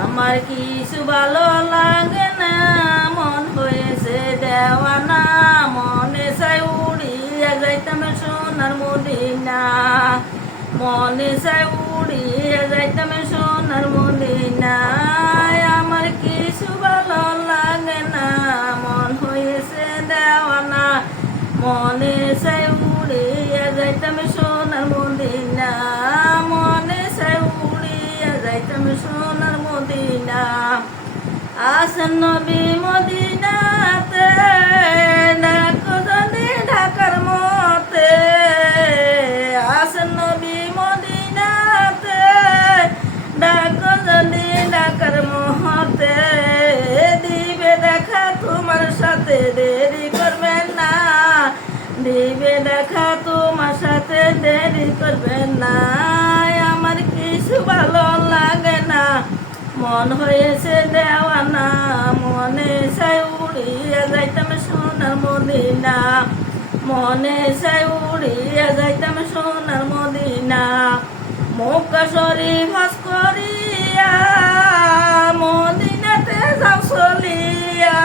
আমার কিছু ভালো লাগে না, মন হয়েছে দেওয়ানা। মনে চাই উড়িয়া যাইতাম সোনার মদিনা। মনে চাই উড়িয়া যাইতাম সোনার মদিনায়। আমার কিছু ভালো লাগে না, মন হয়েছে দেওয়ানা। মনে চাই উড়িয়া যাইতাম সোনার মদিনা। মনে চাই উড়িয়া যাইতাম সোনার মদিনা। আসেন নবী মদিনাতে, ডাকো যদি ঢাকার মতে। আসেন নবী মদিনাতে, ডাকো যদি ঢাকার মহতে। দিবে দেখা তোমার সাথে, দেরি করবেন না। দিবে দেখা তোমার সাথে, দেরি করবেন না। আমার কিছু ভালো লাগে না, মন হয়েছে দেওয়ানা। মনে চাই উড়িয়া যাইতাম সোনার মদিনা। মনে চাই উড়িয়া যাইতাম সোনার মদিনা। মক্কা শরীফ হজ করিয়া, মদিনাতে যাও চলিয়া।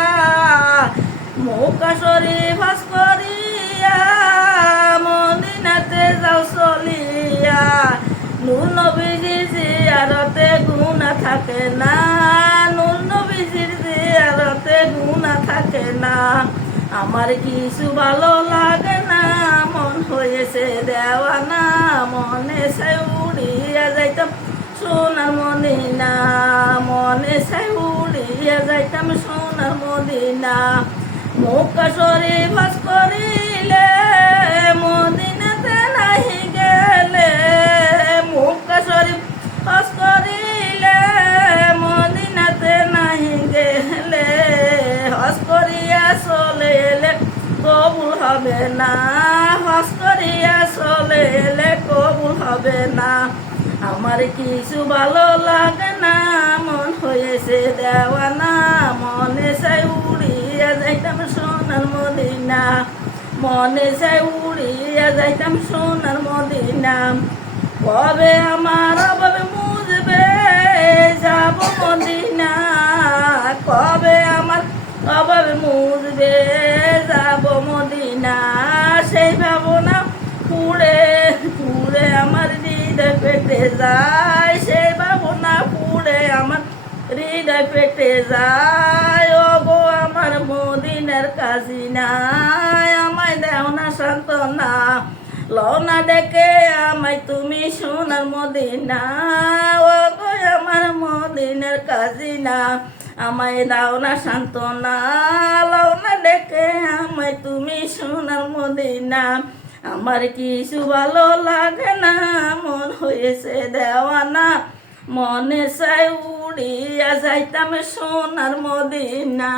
মক্কা শরীফ হজ করিয়া, মদিনাতে যাও চলিয়া। নূর নবীজির জিয়ারতে গুনাহ থাকে না। নূর নবীজির জিয়ারতে গুনাহ থাকে না। আমার কিছু ভালো লাগে না, মন হয়েছে দেওয়ানা। মনে চাই উড়িয়া যাইতাম সোনার মদিনা। মনে চাই উড়িয়া যাইতাম সোনার মদিনা। মক্কা শরীফ হজ করিলে, মদিনাতে নাহি গেলে। মক্কা শরীফ হজ করিলে, মদিনাতে নাহি গেলে। হজ করিয়া চলে এলে কবুল হবে না। হজ করিয়া চলে এলে কবুল হবে না। আমার কিছু ভালো লাগে না, মন হয়েছে দেওয়ানা। মনে চাই উড়িয়া যাইতাম সোনার মদিনা। মনে চাই উড়িয়া যাইতাম সোনার মদিনা। কবে আমার অভাবে মুজবে যাব মদিনা। কবে আমার অভাবে মুজবে যাব মদিনা। সেই ভাবনা পুড়ে পুড়ে আমার হৃদয় পেটে যায়। সেই ভাবনা পুড়ে আমার হৃদয় পেটে যায়। ও গো আমার মদিনার কাজিনা, আমায় দেও না সান্ত্বনা। লওনা ডেকে আমায় তুমি সোনার মদিনা। ও গো আমার মদিনার কাজিনা, আমায় দাও না সান্ত্বনা। লওনা ডেকে আমায় তুমি সোনার মদিনা। আমার কিছু ভালো লাগে না, মন হয়েছে দেওয়ানা। মনে চাই উড়িয়া যাইতাম সোনার মদিনা।